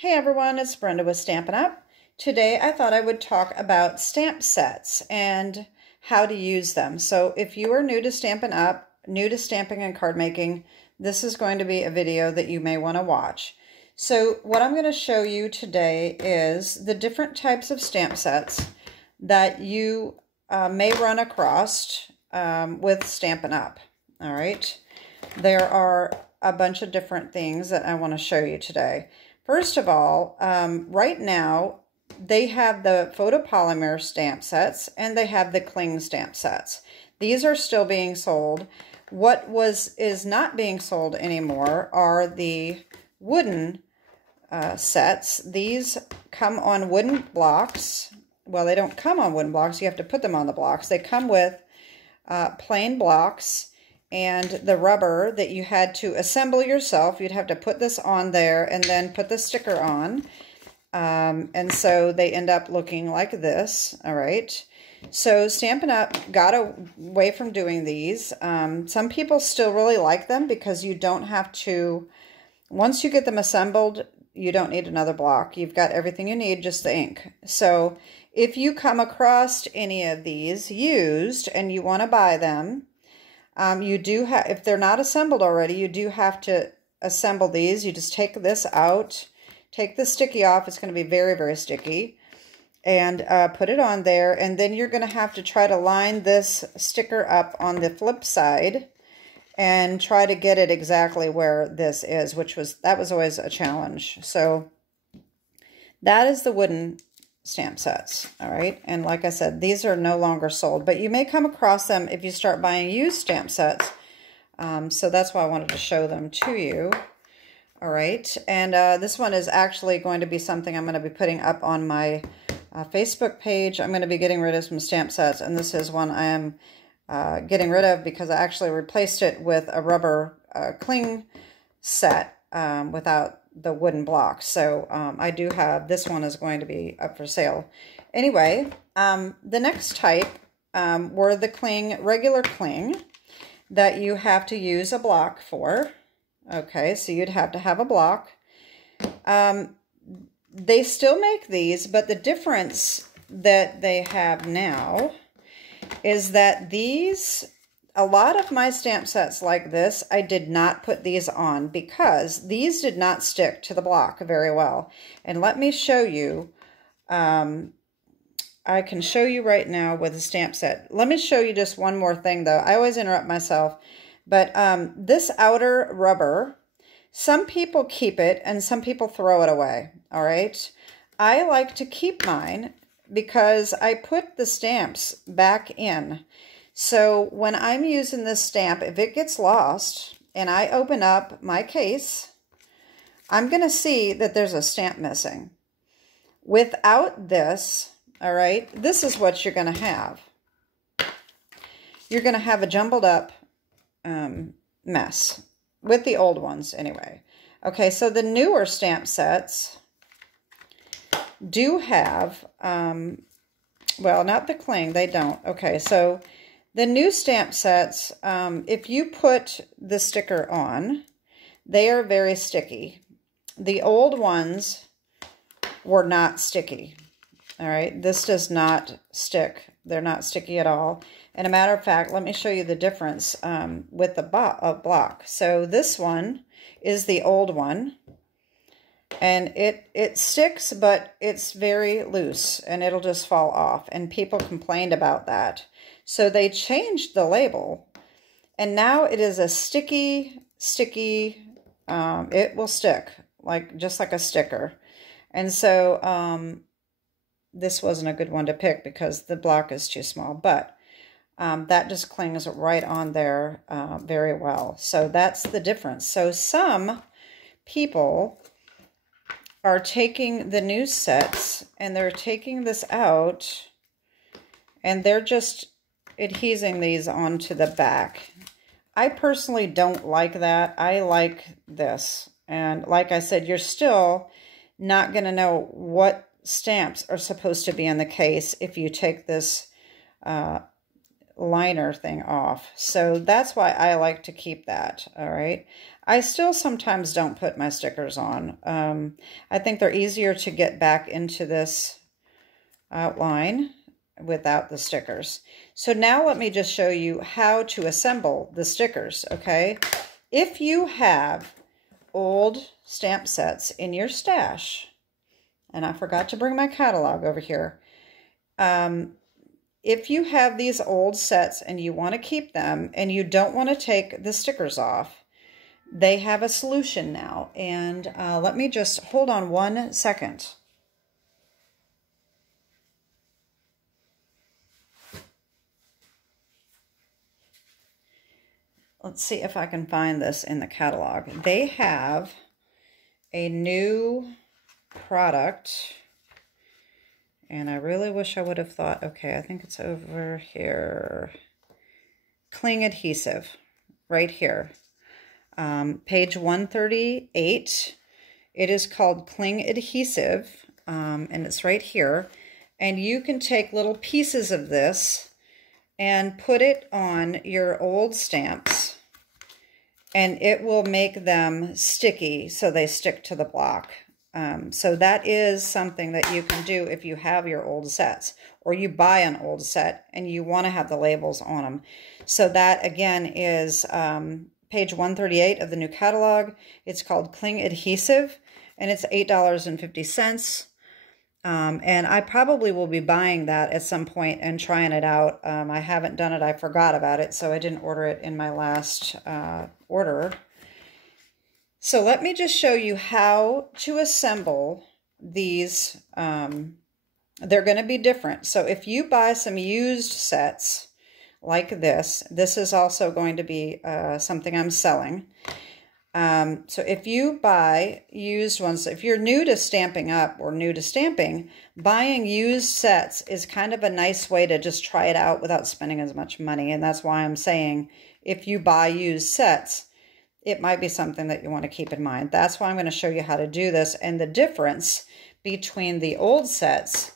Hey everyone, it's Brenda with Stampin' Up. Today I thought I would talk about stamp sets and how to use them. So if you are new to Stampin' Up, new to stamping and card making, this is going to be a video that you may want to watch. So what I'm going to show you today is the different types of stamp sets that you may run across with Stampin' Up. All right, there are a bunch of different things that I want to show you today. First of all, right now, they have the photopolymer stamp sets and they have the cling stamp sets. These are still being sold. What is not being sold anymore are the wooden sets. These come on wooden blocks. Well, they don't come on wooden blocks. You have to put them on the blocks. They come with plain blocks and the rubber that you had to assemble yourself. You'd have to put this on there and then put the sticker on. And so they end up looking like this, all right? So Stampin' Up got away from doing these. Some people still really like them because you don't have to, once you get them assembled, you don't need another block. You've got everything you need, just the ink. So if you come across any of these used and you want to buy them, you do have, if they're not assembled already, you do have to assemble these. You just take this out, take the sticky off. It's going to be very, very sticky. And put it on there. And then you're going to have to try to line this sticker up on the flip side and try to get it exactly where this is, that was always a challenge. So that is the wooden stamp sets, all right? And like I said, these are no longer sold, but you may come across them if you start buying used stamp sets. So that's why I wanted to show them to you. All right, and this one is actually going to be something I'm going to be putting up on my Facebook page. I'm going to be getting rid of some stamp sets, and this is one I am getting rid of because I actually replaced it with a rubber cling set without the wooden blocks. So I do have, this one is going to be up for sale. Anyway, the next type were the cling, regular cling that you have to use a block for. Okay, so you'd have to have a block. They still make these, but the difference that they have now is that these, a lot of my stamp sets like this, I did not put these on because these did not stick to the block very well. And let me show you, I can show you right now with a stamp set. Let me show you just one more thing though. I always interrupt myself, but this outer rubber, some people keep it and some people throw it away, all right? I like to keep mine because I put the stamps back in. So when I'm using this stamp, if it gets lost and I open up my case, I'm going to see that there's a stamp missing. Without this, all right, this is what you're going to have. You're going to have a jumbled up mess with the old ones anyway. Okay, so the newer stamp sets do have, well, not the cling, they don't. Okay, so the new stamp sets, if you put the sticker on, they are very sticky. The old ones were not sticky. All right, this does not stick. They're not sticky at all. And a matter of fact, let me show you the difference with the block. So this one is the old one. And it sticks, but it's very loose and it'll just fall off. And people complained about that. So they changed the label. And now it is a sticky, it will stick, just like a sticker. And so this wasn't a good one to pick because the block is too small. But that just clings right on there very well. So that's the difference. So some people are taking the new sets and they're taking this out and they're just adhesing these onto the back. I personally don't like that. I like this. And like I said, you're still not going to know what stamps are supposed to be in the case if you take this liner thing off. So that's why I like to keep that, all right? I still sometimes don't put my stickers on. I think they're easier to get back into this outline without the stickers. So now let me just show you how to assemble the stickers, okay? If you have old stamp sets in your stash, and I forgot to bring my catalog over here, if you have these old sets and you want to keep them and you don't want to take the stickers off, they have a solution now. And let me just hold on 1 second. Let's see if I can find this in the catalog. They have a new product, and I really wish I would have thought, okay, I think it's over here. Cling adhesive, right here. Page 138. It is called Cling Adhesive, and it's right here. And you can take little pieces of this and put it on your old stamps, and it will make them sticky so they stick to the block. So that is something that you can do if you have your old sets, or you buy an old set and you want to have the labels on them. So that again is page 138 of the new catalog. It's called Cling Adhesive, and it's $8.50. And I probably will be buying that at some point and trying it out. I haven't done it. I forgot about it, so I didn't order it in my last order. So let me just show you how to assemble these. They're going to be different. So if you buy some used sets like this is also going to be something I'm selling. So if you buy used ones, if you're new to Stampin' Up or new to stamping, buying used sets is kind of a nice way to just try it out without spending as much money. And that's why I'm saying if you buy used sets, it might be something that you want to keep in mind. That's why I'm going to show you how to do this and the difference between the old sets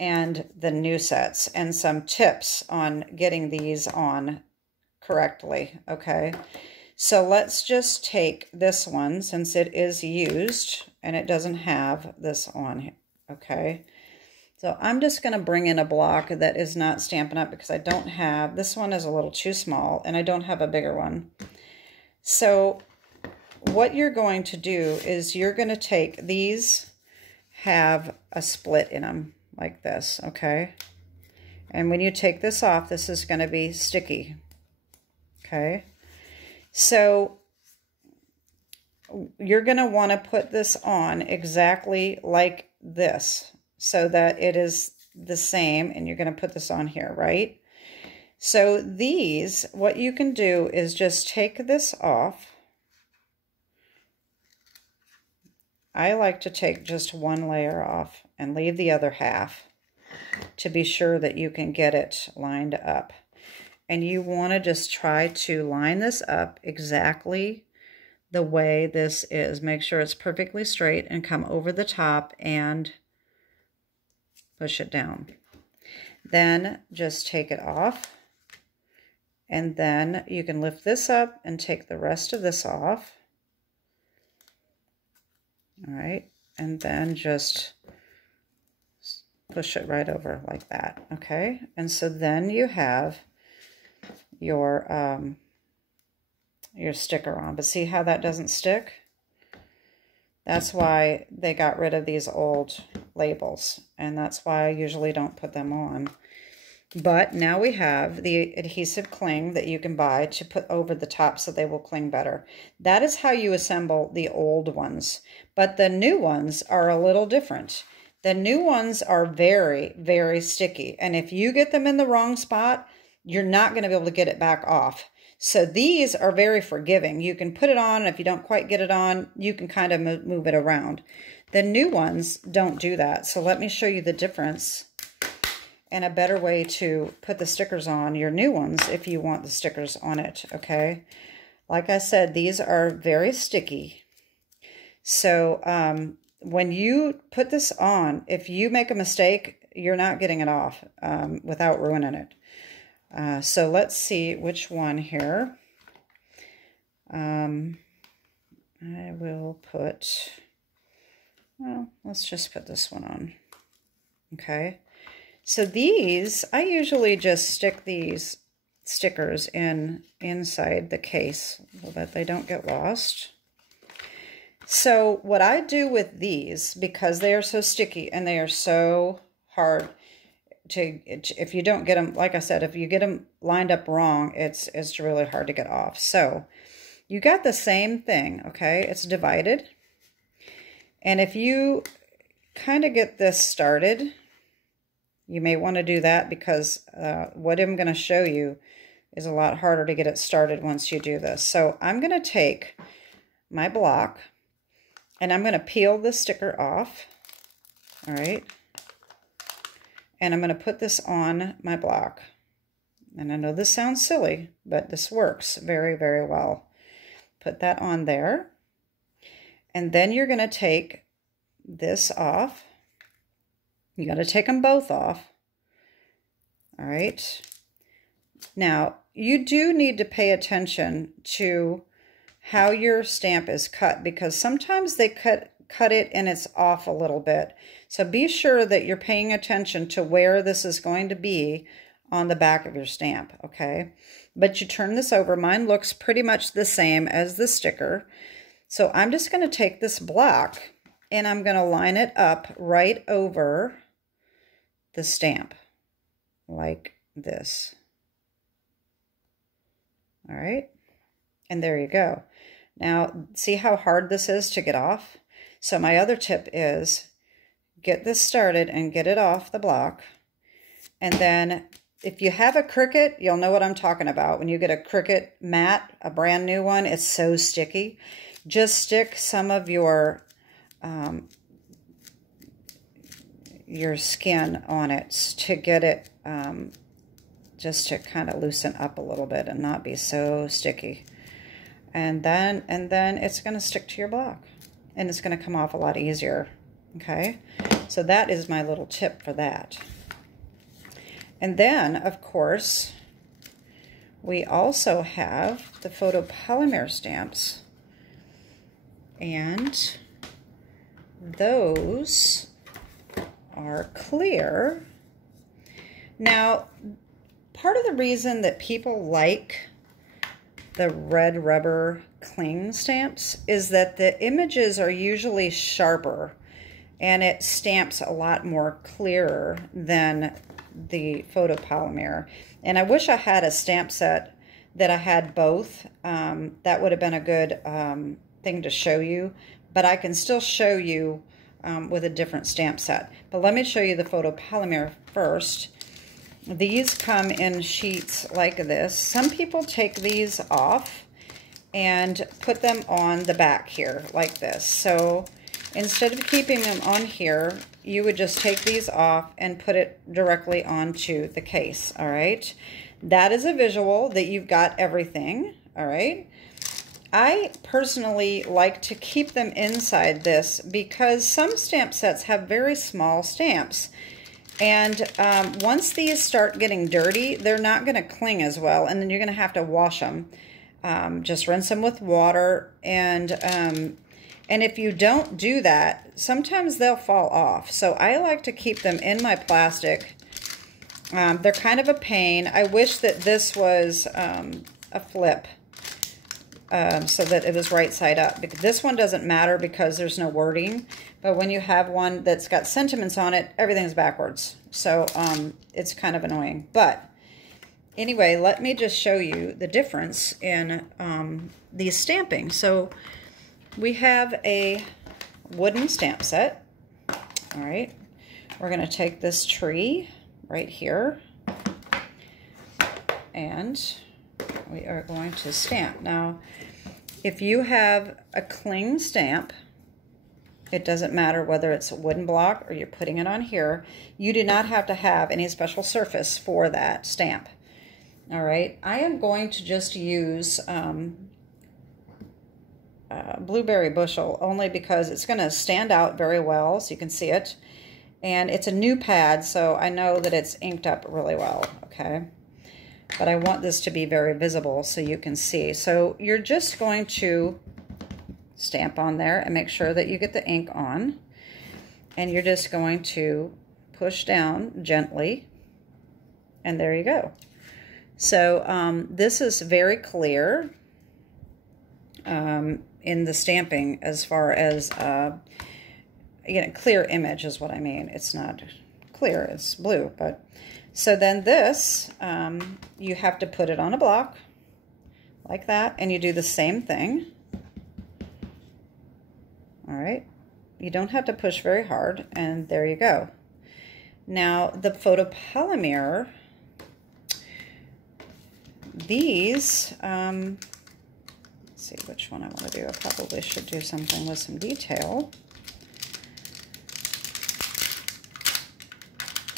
and the new sets, and some tips on getting these on correctly, okay? So let's just take this one, since it is used and it doesn't have this on, okay? So I'm just going to bring in a block that is not Stampin' Up because I don't have, this one is a little too small and I don't have a bigger one. So what you're going to do is you're going to take these, have a split in them like this, okay? And when you take this off, this is going to be sticky, okay? So you're going to want to put this on exactly like this so that it is the same, and you're going to put this on here, right? So these, what you can do is just take this off. I like to take just one layer off and leave the other half to be sure that you can get it lined up. And you want to just try to line this up exactly the way this is. Make sure it's perfectly straight and come over the top and push it down. Then just take it off. And then you can lift this up and take the rest of this off. All right. And then just push it right over like that. Okay. And so then you have your sticker on. But see how that doesn't stick? That's why they got rid of these old labels. And that's why I usually don't put them on. But now we have the adhesive cling that you can buy to put over the top so they will cling better. That is how you assemble the old ones. But the new ones are a little different. The new ones are very, very sticky. And if you get them in the wrong spot, you're not going to be able to get it back off. So these are very forgiving. You can put it on, and if you don't quite get it on, you can kind of move it around. The new ones don't do that. So let me show you the difference and a better way to put the stickers on your new ones if you want the stickers on it, okay? Like I said, these are very sticky. So when you put this on, if you make a mistake, you're not getting it off without ruining it. So let's see which one here. I will put, well, let's just put this one on. Okay. So these, I usually just stick these stickers inside the case so that they don't get lost. So what I do with these, because they are so sticky and they are so hard to, if you don't get them, like I said, if you get them lined up wrong, it's really hard to get off. So you got the same thing, okay? It's divided. And if you kind of get this started, you may want to do that because what I'm going to show you is a lot harder to get it started once you do this. So I'm going to take my block and I'm going to peel the sticker off, all right? And I'm going to put this on my block. And I know this sounds silly, but this works very, very well. Put that on there. And then you're going to take this off. You got to take them both off. All right. Now, you do need to pay attention to how your stamp is cut because sometimes they cut it and it's off a little bit. So be sure that you're paying attention to where this is going to be on the back of your stamp, okay? But you turn this over. Mine looks pretty much the same as the sticker. So I'm just going to take this block and I'm going to line it up right over the stamp like this. All right, and there you go. Now, see how hard this is to get off? So my other tip is get this started and get it off the block. And then if you have a Cricut, you'll know what I'm talking about. When you get a Cricut mat, a brand new one, it's so sticky. Just stick some of your skin on it to get it just to kind of loosen up a little bit and not be so sticky. And then it's going to stick to your block and it's going to come off a lot easier. Okay, so that is my little tip for that. And then, of course, we also have the photopolymer stamps, and those are clear. Now, part of the reason that people like the red rubber cling stamps is that the images are usually sharper and it stamps a lot more clearer than the photopolymer. And I wish I had a stamp set that I had both. That would have been a good thing to show you, but I can still show you with a different stamp set. But let me show you the photopolymer first. These come in sheets like this. Some people take these off and put them on the back here like this. So instead of keeping them on here, you would just take these off and put it directly onto the case, all right? That is a visual that you've got everything, all right? I personally like to keep them inside this because some stamp sets have very small stamps. And once these start getting dirty, they're not going to cling as well, and then you're going to have to wash them. Just rinse them with water, and if you don't do that, sometimes they'll fall off. So I like to keep them in my plastic. They're kind of a pain. I wish that this was a flip so that it was right side up. Because this one doesn't matter because there's no wording. But when you have one that's got sentiments on it, everything's backwards. So it's kind of annoying. But anyway, let me just show you the difference in these stamping. So we have a wooden stamp set. All right. We're going to take this tree right here. And we are going to stamp. Now, if you have a cling stamp, it doesn't matter whether it's a wooden block or you're putting it on here, you do not have to have any special surface for that stamp. All right, I am going to just use blueberry bushel only because it's going to stand out very well so you can see it. And it's a new pad, so I know that it's inked up really well, okay? but I want this to be very visible so you can see. So you're just going to stamp on there and make sure that you get the ink on. And you're just going to push down gently. And there you go. So this is very clear in the stamping as far as, clear image is what I mean. It's not clear, it's blue. But so then this, you have to put it on a block like that, and you do the same thing. All right. You don't have to push very hard, and there you go. Now, the photopolymer, these, let's see which one I want to do. I probably should do something with some detail.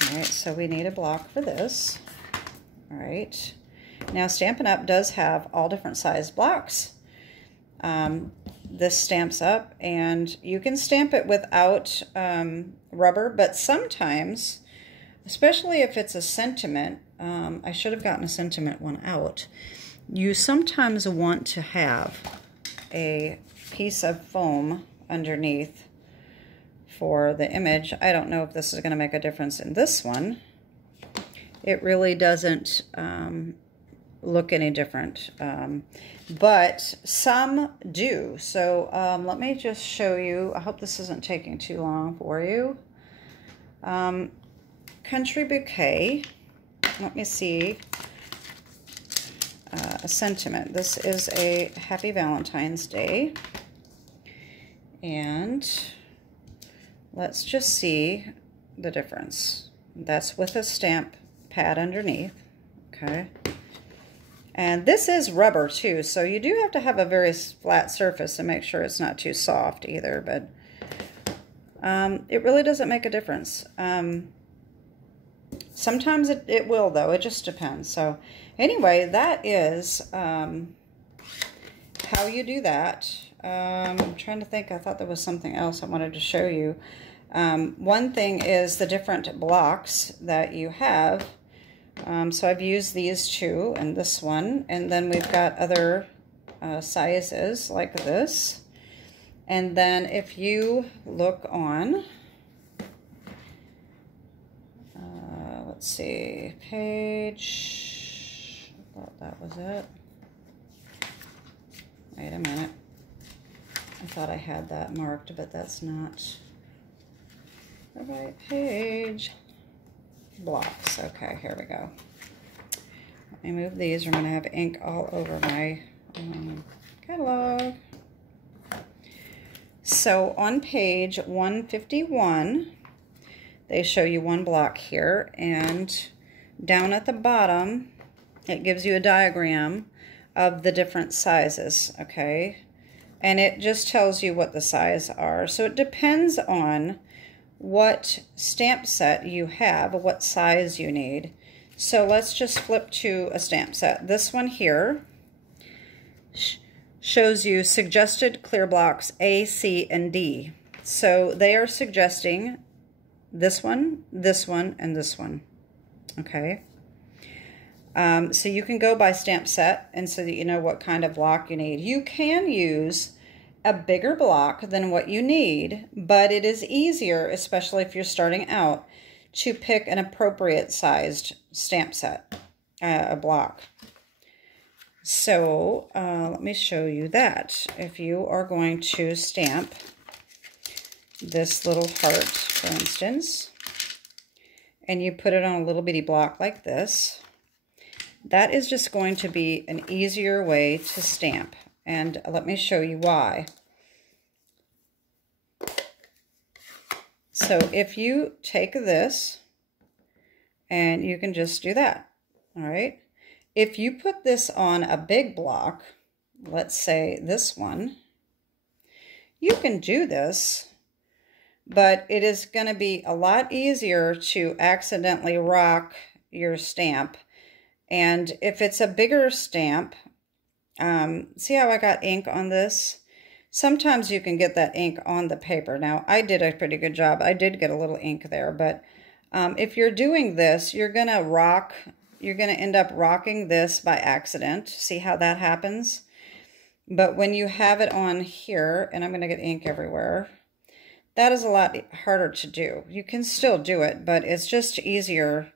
All right, so we need a block for this. All right. Now, Stampin' Up! Does have all different size blocks. This stamps up, and you can stamp it without rubber, but sometimes, especially if it's a sentiment, I should have gotten a sentiment one out, you sometimes want to have a piece of foam underneath for the image. I don't know if this is going to make a difference in this one. It really doesn't look any different, but some do. So let me just show you. I hope this isn't taking too long for you. Country Bouquet. Let me see. A sentiment. This is a Happy Valentine's Day. And let's just see the difference. That's with a stamp pad underneath. Okay. And this is rubber too, so you do have to have a very flat surface and make sure it's not too soft either, but it really doesn't make a difference. Sometimes it will, though. It just depends. So anyway, that is how you do that. I'm trying to think. I thought there was something else I wanted to show you. One thing is the different blocks that you have. So I've used these two and this one, and then we've got other sizes like this. And then if you look on, let's see, page, I thought that was it. Wait a minute. I thought I had that marked, but that's not the right page. Blocks. Okay, here we go. Let me move these. I'm going to have ink all over my catalog. So on page 151, they show you one block here, and down at the bottom, it gives you a diagram of the different sizes, okay? And it just tells you what the size are. So it depends on what stamp set you have, what size you need. So let's just flip to a stamp set. This one here shows you suggested clear blocks A, C, and D. So they are suggesting this one, and this one, okay? So you can go by stamp set, and so that you know what kind of block you need. You can use a bigger block than what you need, but it is easier, especially if you're starting out, to pick an appropriate sized stamp set, a block. So let me show you that. If you are going to stamp this little heart, for instance, and you put it on a little bitty block like this, that is just going to be an easier way to stamp. And let me show you why. So if you take this, and you can just do that, all right? If you put this on a big block, let's say this one, you can do this, but it is going to be a lot easier to accidentally rock your stamp. And if it's a bigger stamp, see how I got ink on this? Sometimes you can get that ink on the paper. Now, I did a pretty good job. I did get a little ink there, but if you're doing this, you're going to rock you're going to end up rocking this by accident. See how that happens? But when you have it on here, and I'm going to get ink everywhere, that is a lot harder to do. You can still do it, but it's just easier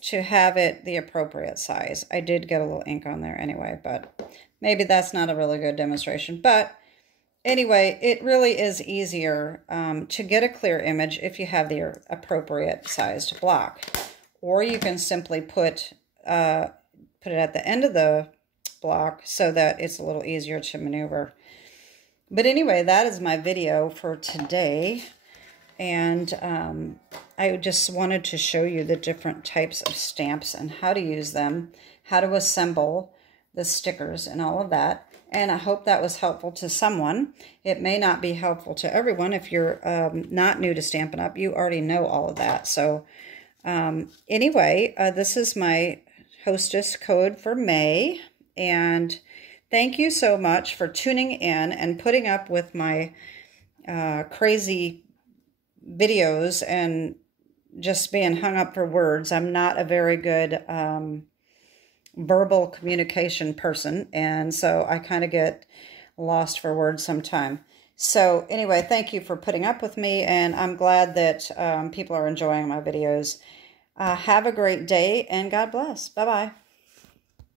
to have it the appropriate size. I did get a little ink on there anyway, but maybe that's not a really good demonstration. But anyway, it really is easier to get a clear image if you have the appropriate sized block. Or you can simply put it at the end of the block so that it's a little easier to maneuver. But anyway, that is my video for today. And I just wanted to show you the different types of stamps and how to use them, how to assemble the stickers and all of that. And I hope that was helpful to someone. It may not be helpful to everyone. If you're not new to Stampin' Up, you already know all of that. So anyway, this is my hostess code for May. And thank you so much for tuning in and putting up with my crazy videos and just being hung up for words. I'm not a very good verbal communication person, and so I kind of get lost for words sometime. So anyway, thank you for putting up with me, and I'm glad that people are enjoying my videos. Have a great day, and God bless. Bye-bye.